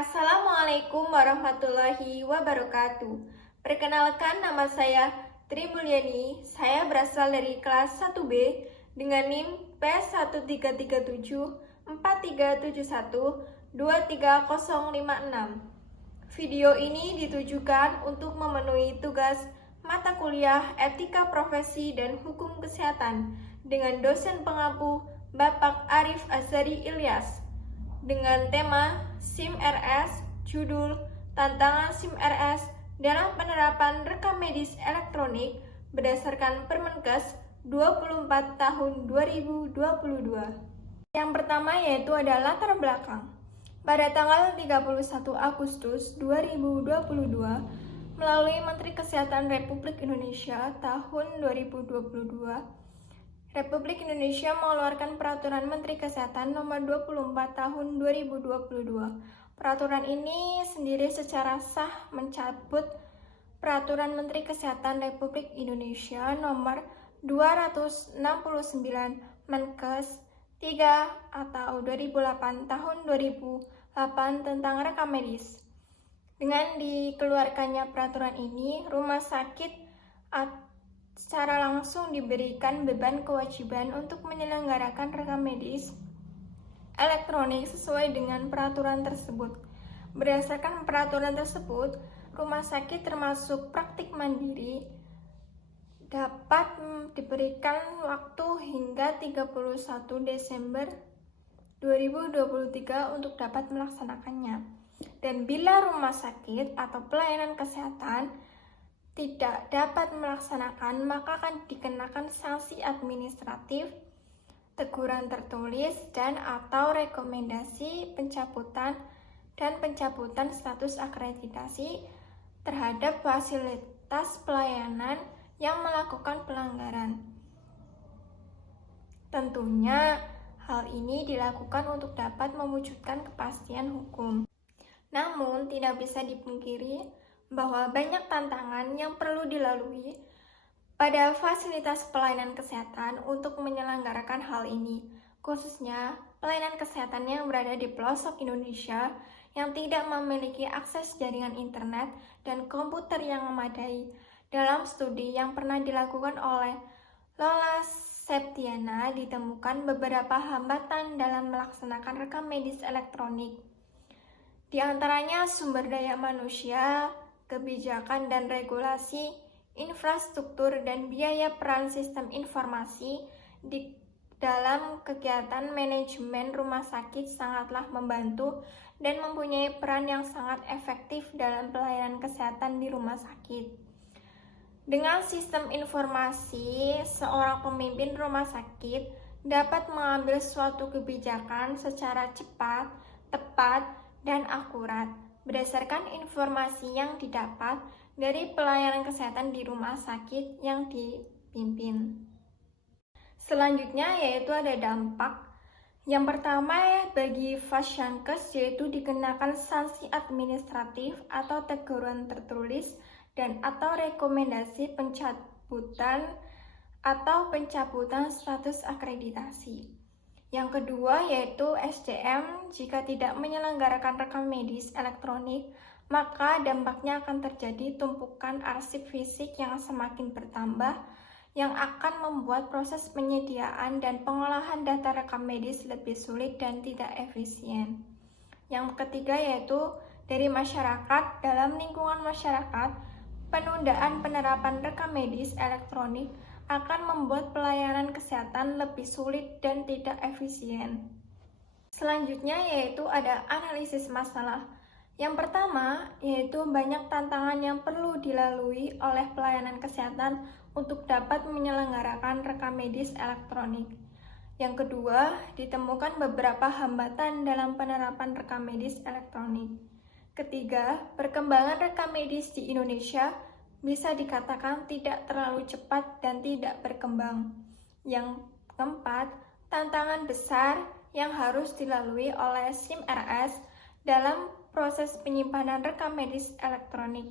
Assalamualaikum warahmatullahi wabarakatuh. Perkenalkan, nama saya Tri Mulyani. Saya berasal dari kelas 1B dengan NIM P13374371 23056. Video ini ditujukan untuk memenuhi tugas mata kuliah Etika Profesi dan Hukum Kesehatan dengan dosen pengampu Bapak Arif Azhari Ilyas dengan tema SIM RS, judul Tantangan SIM RS dalam penerapan rekam medis elektronik berdasarkan Permenkes 24 tahun 2022. Yang pertama yaitu ada latar belakang. Pada tanggal 31 Agustus 2022, melalui Menteri Kesehatan Republik Indonesia tahun 2022, Republik Indonesia mengeluarkan Peraturan Menteri Kesehatan Nomor 24 Tahun 2022. Peraturan ini sendiri secara sah mencabut Peraturan Menteri Kesehatan Republik Indonesia Nomor 269 Menkes 3 atau 2008 tahun 2008 tentang rekam medis. Dengan dikeluarkannya peraturan ini, rumah sakit secara langsung diberikan beban kewajiban untuk menyelenggarakan rekam medis elektronik sesuai dengan peraturan tersebut. Berdasarkan peraturan tersebut, rumah sakit termasuk praktik mandiri dapat diberikan waktu hingga 31 Desember 2023 untuk dapat melaksanakannya. Dan bila rumah sakit atau pelayanan kesehatan tidak dapat melaksanakan, maka akan dikenakan sanksi administratif, teguran tertulis, dan atau rekomendasi pencabutan status akreditasi terhadap fasilitas pelayanan yang melakukan pelanggaran. Tentunya hal ini dilakukan untuk dapat mewujudkan kepastian hukum. Namun tidak bisa dipungkiri bahwa banyak tantangan yang perlu dilalui pada fasilitas pelayanan kesehatan untuk menyelenggarakan hal ini, khususnya pelayanan kesehatan yang berada di pelosok Indonesia yang tidak memiliki akses jaringan internet dan komputer yang memadai. Dalam studi yang pernah dilakukan oleh Lola Septiana, ditemukan beberapa hambatan dalam melaksanakan rekam medis elektronik. Di antaranya sumber daya manusia, kebijakan dan regulasi, infrastruktur, dan biaya peran sistem informasi di dalam kegiatan manajemen rumah sakit sangatlah membantu dan mempunyai peran yang sangat efektif dalam pelayanan kesehatan di rumah sakit. Dengan sistem informasi, seorang pemimpin rumah sakit dapat mengambil suatu kebijakan secara cepat, tepat, dan akurat berdasarkan informasi yang didapat dari pelayanan kesehatan di rumah sakit yang dipimpin. Selanjutnya yaitu ada dampak. Yang pertama bagi Fasyankes yaitu dikenakan sanksi administratif atau teguran tertulis dan atau rekomendasi pencabutan status akreditasi. Yang kedua yaitu SDM jika tidak menyelenggarakan rekam medis elektronik, maka dampaknya akan terjadi tumpukan arsip fisik yang semakin bertambah yang akan membuat proses penyediaan dan pengolahan data rekam medis lebih sulit dan tidak efisien. Yang ketiga yaitu dari masyarakat. Dalam lingkungan masyarakat, penundaan penerapan rekam medis elektronik akan membuat pelayanan kesehatan lebih sulit dan tidak efisien. Selanjutnya yaitu ada analisis masalah. Yang pertama yaitu banyak tantangan yang perlu dilalui oleh pelayanan kesehatan untuk dapat menyelenggarakan rekam medis elektronik. Yang kedua, ditemukan beberapa hambatan dalam penerapan rekam medis elektronik. Ketiga, perkembangan rekam medis di Indonesia bisa dikatakan tidak terlalu cepat dan tidak berkembang. Yang keempat, tantangan besar yang harus dilalui oleh SIM RS dalam proses penyimpanan rekam medis elektronik.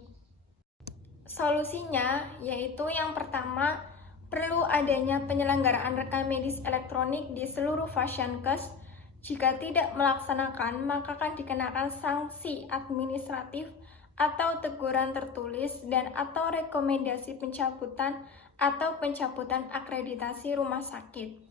Solusinya yaitu yang pertama, perlu adanya penyelenggaraan rekam medis elektronik di seluruh Fasyankes Jika tidak melaksanakan, maka akan dikenakan sanksi administratif atau teguran tertulis dan atau rekomendasi pencabutan atau pencabutan akreditasi rumah sakit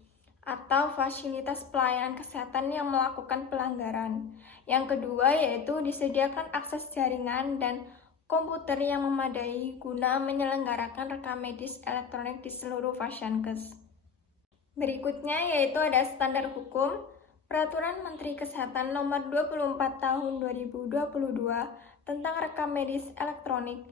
atau fasilitas pelayanan kesehatan yang melakukan pelanggaran. Yang kedua yaitu disediakan akses jaringan dan komputer yang memadai guna menyelenggarakan rekam medis elektronik di seluruh Fasyankes. Berikutnya yaitu ada standar hukum, Peraturan Menteri Kesehatan Nomor 24 Tahun 2022 tentang rekam medis elektronik.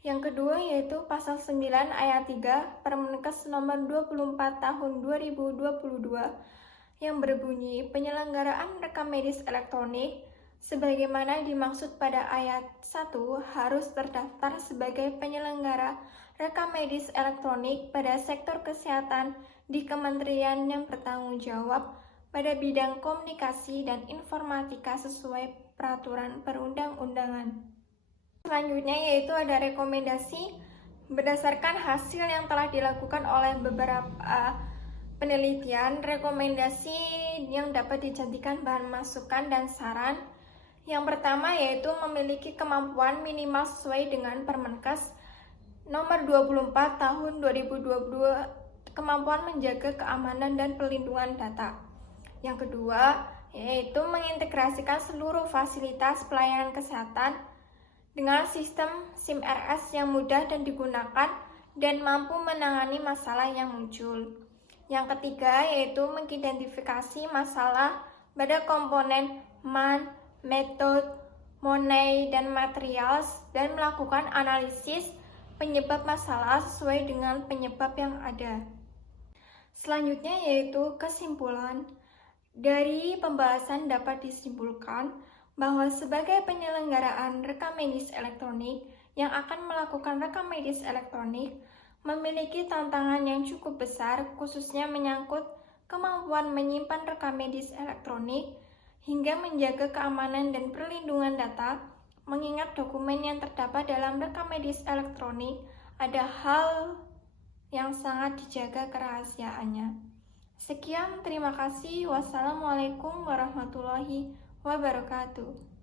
Yang kedua yaitu Pasal 9 Ayat 3 Permenkes Nomor 24 Tahun 2022 yang berbunyi penyelenggaraan rekam medis elektronik sebagaimana dimaksud pada ayat 1 harus terdaftar sebagai penyelenggara rekam medis elektronik pada sektor kesehatan di kementerian yang bertanggung jawab pada bidang komunikasi dan informatika sesuai peraturan perundang-undangan. Selanjutnya yaitu ada rekomendasi berdasarkan hasil yang telah dilakukan oleh beberapa penelitian, rekomendasi yang dapat dijadikan bahan masukan dan saran. Yang pertama yaitu memiliki kemampuan minimal sesuai dengan Permenkes Nomor 24 Tahun 2022 kemampuan menjaga keamanan dan perlindungan data. Yang kedua yaitu mengintegrasikan seluruh fasilitas pelayanan kesehatan dengan sistem SIM-RS yang mudah dan digunakan dan mampu menangani masalah yang muncul. Yang ketiga yaitu mengidentifikasi masalah pada komponen man, metode, money, dan materials dan melakukan analisis penyebab masalah sesuai dengan penyebab yang ada. Selanjutnya yaitu kesimpulan. Dari pembahasan dapat disimpulkan bahwa sebagai penyelenggaraan rekam medis elektronik yang akan melakukan rekam medis elektronik memiliki tantangan yang cukup besar khususnya menyangkut kemampuan menyimpan rekam medis elektronik hingga menjaga keamanan dan perlindungan data mengingat dokumen yang terdapat dalam rekam medis elektronik ada hal yang sangat dijaga kerahasiaannya. Sekian, terima kasih. Wassalamualaikum warahmatullahi wabarakatuh.